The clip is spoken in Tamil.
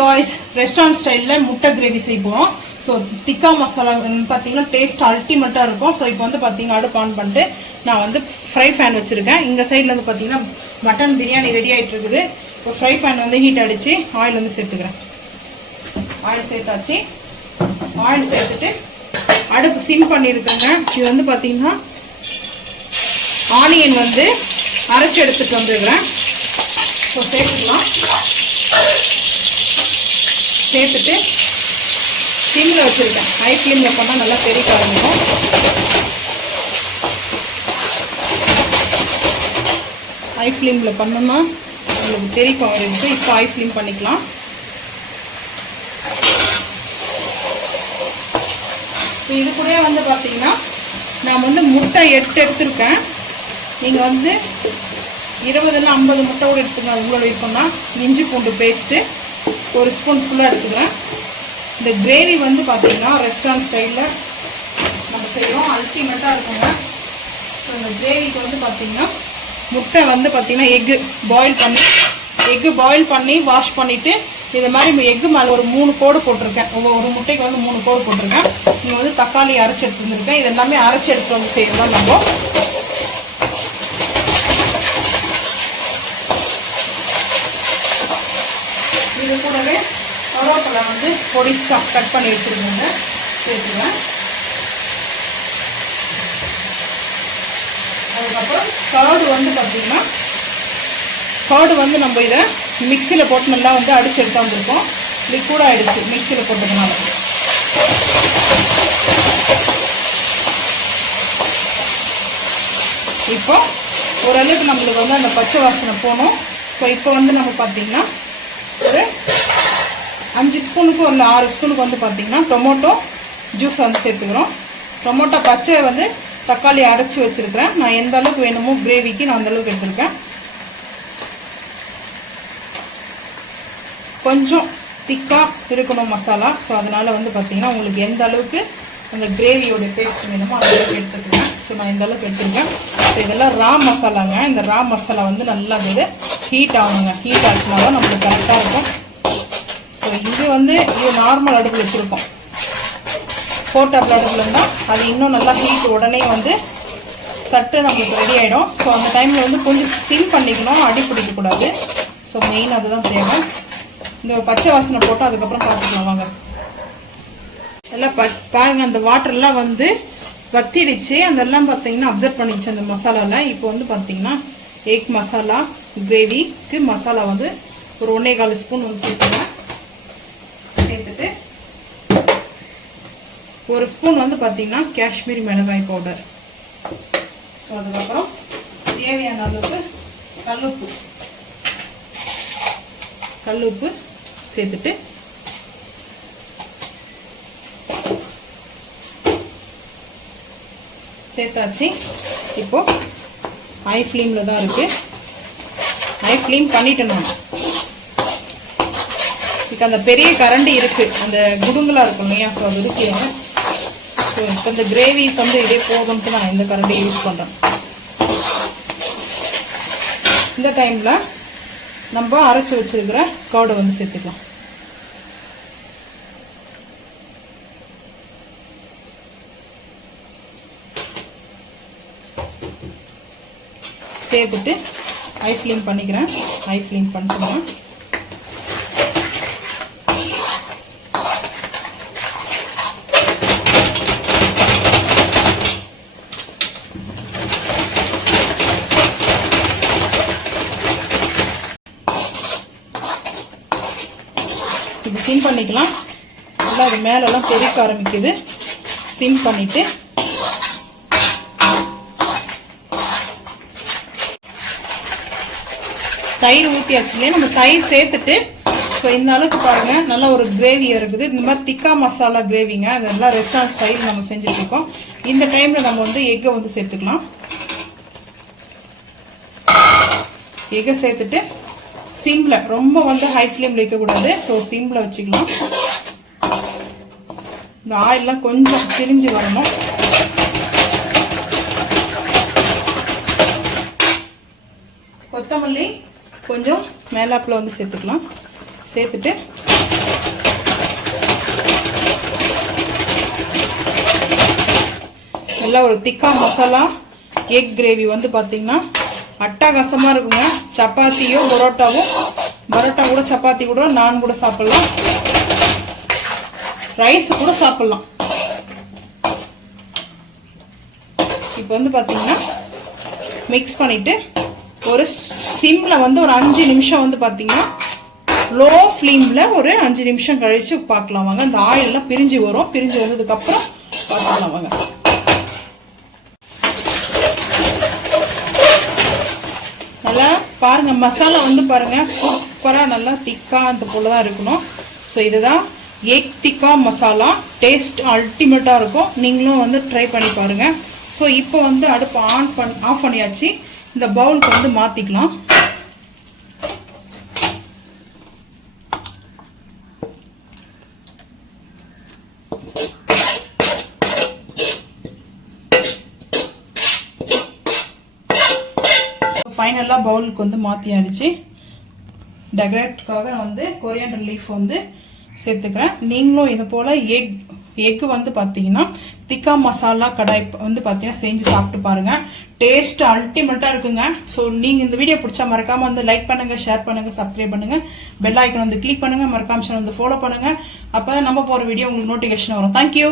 காய்ஸ், ரெஸ்டாரண்ட் ஸ்டைலில் முட்டை கிரேவி செய்வோம். ஸோ திக்கா மசாலா பார்த்தீங்கன்னா டேஸ்ட் அல்டிமேட்டாக இருக்கும். ஸோ இப்போ வந்து பார்த்தீங்கன்னா அடுப்பு ஆன் பண்ணிட்டு நான் வந்து ஃப்ரை பேன் வச்சுருக்கேன். இந்த சைடில் வந்து பார்த்தீங்கன்னா மட்டன் பிரியாணி ரெடி ஆகிட்டு இருக்குது. இப்போ ஃப்ரை பேன் வந்து ஹீட் அடித்து ஆயில் வந்து சேர்த்துக்கிறேன். ஆயில் சேர்த்தாச்சு. ஆயில் சேர்த்துட்டு அடுப்பு சிம் பண்ணியிருக்கேங்க. இது வந்து பார்த்தீங்கன்னா ஆனியன் வந்து அரைச்சி எடுத்துகிட்டு வந்துருக்கிறேன். ஸோ சேர்த்துக்கலாம். சேர்த்துட்டு சிம்மில் வச்சுருக்கேன். ஹை ஃப்ளேமில் பண்ணால் நல்லா பெருக்க ஆரம்பிக்கும். ஹை ஃப்ளேமில் பண்ணோம்னா உங்களுக்கு பெருக்க ஆரம்பிக்கும். இப்போ ஹை ஃப்ளேம் பண்ணிக்கலாம். இது கூட வந்து பார்த்தீங்கன்னா நான் வந்து முட்டை 8 எடுத்துருக்கேன். நீங்கள் வந்து 20 இல்ல 50 முட்டை கூட எடுத்துங்க. உங்களோட விருப்பம்னா இஞ்சி பூண்டு பேஸ்ட்டு 1 ஸ்பூன் ஃபுல்லாக எடுத்துக்கிறேன். இந்த கிரேவி வந்து பார்த்தீங்கன்னா ரெஸ்டாரண்ட் ஸ்டைலில் நம்ம செய்கிறோம். அல்டிமேட்டாக இருக்குங்க. ஸோ இந்த கிரேவிக்கு வந்து பார்த்தீங்கன்னா முட்டை வந்து பார்த்தீங்கன்னா எக்கு பாயில் பண்ணி வாஷ் பண்ணிவிட்டு இது மாதிரி எக்கு மேலே ஒரு 3 கோடு போட்டிருக்கேன். ஒரு முட்டைக்கு வந்து 3 கோடு போட்டிருக்கேன். இங்கே வந்து தக்காளி அரைச்சி எடுத்து வந்துருக்கேன். இது எல்லாமே அரைச்சி எடுத்துகிட்டு வந்து செய்யறதா நம்ம. இது கூடவே கருவேப்பிலை வந்து பொடிசாக கட் பண்ணி வச்சுருக்கேங்க, சேர்த்துக்கிறேன். அதுக்கப்புறம் கர்டு வந்து பார்த்தீங்கன்னா கர்டு வந்து நம்ம இதை மிக்சியில் போட்டு நல்லா வந்து அடிச்சு எடுத்து வந்திருக்கோம். லிக்விட் ஆகிடுச்சு மிக்சியில் போட்டதுனால. இப்போ ஓரளவுக்கு நம்மளுக்கு வந்து அந்த பச்சை வாசனை போகணும். ஸோ இப்போ வந்து நம்ம பார்த்தீங்கன்னா ஒரு 5 ஸ்பூனுக்கு இல்லை 6 ஸ்பூனுக்கு வந்து பார்த்தீங்கன்னா டொமேட்டோ ஜூஸ் வந்து சேர்த்துக்கிறோம். டொமேட்டோ பச்சை வந்து தக்காளி அரைச்சி வச்சுருக்கிறேன். நான் எந்த அளவுக்கு வேணுமோ கிரேவிக்கு நான் அந்தளவுக்கு எடுத்துருக்கேன். கொஞ்சம் திக்காக இருக்கணும் மசாலா. ஸோ அதனால் வந்து பார்த்தீங்கன்னா உங்களுக்கு எந்த அளவுக்கு அந்த கிரேவியோட டேஸ்ட் வேணுமோ அந்த அளவுக்கு எடுத்துக்கிறேன். ஸோ நான் இந்த அளவுக்கு எடுத்துருக்கேன். ஸோ இதெல்லாம் ரா மசாலாங்க. இந்த ரா மசாலா வந்து நல்லா அது ஹீட் ஆகுங்க. ஹீட் ஆச்சுனா தான் நம்மளுக்கு கரெக்டாக இருக்கும். ஸோ இது வந்து இது நார்மல் அடுப்பில் வச்சுருக்கோம். போர்ட்டபிள் அடுப்பில் இருந்தால் அது இன்னும் நல்லா ஹீட் உடனே வந்து சட்டு நம்மளுக்கு ரெடி ஆகிடும். ஸோ அந்த டைமில் வந்து கொஞ்சம் ஸ்டிம் பண்ணிக்கணும், அடி பிடிக்கக்கூடாது. ஸோ மெயின் அதுதான் தேவை. இந்த பச்சை வாசனை போட்டு அதுக்கப்புறம் பார்த்துக்கலாம் வாங்க. எல்லாம் பாருங்கள், அந்த வாட்டர்லாம் வந்து வத்திடுச்சு. அதெல்லாம் பார்த்தீங்கன்னா அப்சர்வ் பண்ணிடுச்சு அந்த மசாலாவில். இப்போ வந்து பார்த்தீங்கன்னா எக் மசாலா கிரேவிக்கு மசாலா வந்து ஒரு 1.25 ஸ்பூன் வந்து சேர்த்துக்கிறேன். சேர்த்துட்டு 1 ஸ்பூன் வந்து பார்த்தீங்கன்னா காஷ்மீரி மிளகாய் பவுடர். ஸோ அதுக்கப்புறம் தேவையான அளவுக்கு கல்லுப்பு சேர்த்துட்டு சேர்த்தாச்சு. இப்போது ஹை ஃப்ளேமில் தான் இருக்குது. ஹை ஃப்ளேம் பண்ணிவிட்டு நான் இப்போ அந்த பெரிய கரண்டி இருக்குது, அந்த குடுங்கலாக இருக்கும் இல்லையா, ஸோ அது இருக்குது. ஸோ இப்போ இந்த கிரேவிக்கு வந்து இதே போதும்ட்டு நான் இந்த கரண்டியை யூஸ் பண்ணுறேன். இந்த டைமில் நம்ம அரைச்சி வச்சுருக்கிற கர்டை வந்து சேர்த்துக்கலாம். சேர்த்துட்டு ஹை ஃப்ளேம் பண்ணிக்கிறேன். ஹை ஃப்ளேம் பண்ணிக்கலாம். இது சிம் பண்ணிக்கலாம். நல்லா அது மேலெல்லாம் தெறிக்க ஆரம்பிக்குது. சிம் பண்ணிவிட்டு தயிர் ஊற்றியாச்சு இல்லையா, நம்ம தயிர் சேர்த்துட்டு ஸோ இந்த அளவுக்கு பாருங்கள் நல்லா ஒரு கிரேவி இருக்குது. இந்த மாதிரி திக்கா மசாலா கிரேவிங்க. அதெல்லாம் ரெஸ்டாரண்ட் ஸ்டைல் நம்ம செஞ்சுட்ருக்கோம். இந்த டைமில் நம்ம வந்து எக்கை வந்து சேர்த்துக்கலாம். எக்கை சேர்த்துட்டு சிம்மில், ரொம்ப வந்து ஹை ஃப்ளேமில் வைக்கக்கூடாது. ஸோ சிம்மில் வச்சுக்கலாம். இந்த ஆயிலெலாம் கொஞ்சம் திரிஞ்சு வரணும். கொத்தமல்லி கொஞ்சம் மேலாப்பில் வந்து சேர்த்துக்கலாம். சேர்த்துட்டு எல்லாம் ஒரு திக்கா மசாலா எக் கிரேவி வந்து பார்த்தீங்கன்னா அட்டகாசமாக இருக்குங்க. சப்பாத்தியோ பரோட்டா கூட சப்பாத்தி கூட நான் கூட சாப்பிட்லாம், ரைஸ் கூட சாப்பிட்லாம். இப்போ வந்து பார்த்தீங்கன்னா மிக்ஸ் பண்ணிவிட்டு ஒரு சிம்மில் வந்து ஒரு 5 நிமிஷம் வந்து பார்த்தீங்கன்னா லோ ஃப்ளேமில் ஒரு 5 நிமிஷம் கழித்து பார்க்கலாம் வாங்க. அந்த ஆயிலெலாம் பிரிஞ்சு வரும். பிரிஞ்சு வந்ததுக்கப்புறம் பார்க்கலாம் வாங்க. நல்லா பாருங்கள், மசாலா வந்து பாருங்கள் சூப்பராக நல்லா திக்காக அந்த போல் தான் இருக்கணும். ஸோ இதுதான் எக் திக்கா மசாலா. டேஸ்ட் அல்டிமேட்டாக இருக்கும். நீங்களும் வந்து ட்ரை பண்ணி பாருங்கள். ஸோ இப்போ வந்து அடுப்பு ஆஃப் பண்ணியாச்சு. இந்த பவுலுக்கு வந்து மாற்றிக்கலாம். ஃபைனலாக பவுலுக்கு வந்து மாற்றியாச்சு. டெக்கரேட்டுக்காக வந்து கொரியாண்டர் லீஃப் வந்து சேர்த்துக்கிறேன். நீங்களும் இது போல் எக்கு வந்து பார்த்தீங்கன்னா திக்கா மசாலா கடாய் வந்து பார்த்தீங்கன்னா செஞ்சு சாப்பிட்டு பாருங்கள். டேஸ்ட் அல்டிமேட்டாக இருக்குங்க. ஸோ நீங்கள் இந்த வீடியோ பிடிச்சா மறக்காமல் வந்து லைக் பண்ணுங்கள், ஷேர் பண்ணுங்கள், சப்ஸ்கிரைப் பண்ணுங்கள், பெல் ஐக்கன் வந்து கிளிக் பண்ணுங்கள், மறக்காம வந்து ஃபாலோ பண்ணுங்கள். அப்போ தான் நம்ம போகிற வீடியோ உங்களுக்கு நோட்டிஃபிகேஷன் வரும். தேங்க்யூ.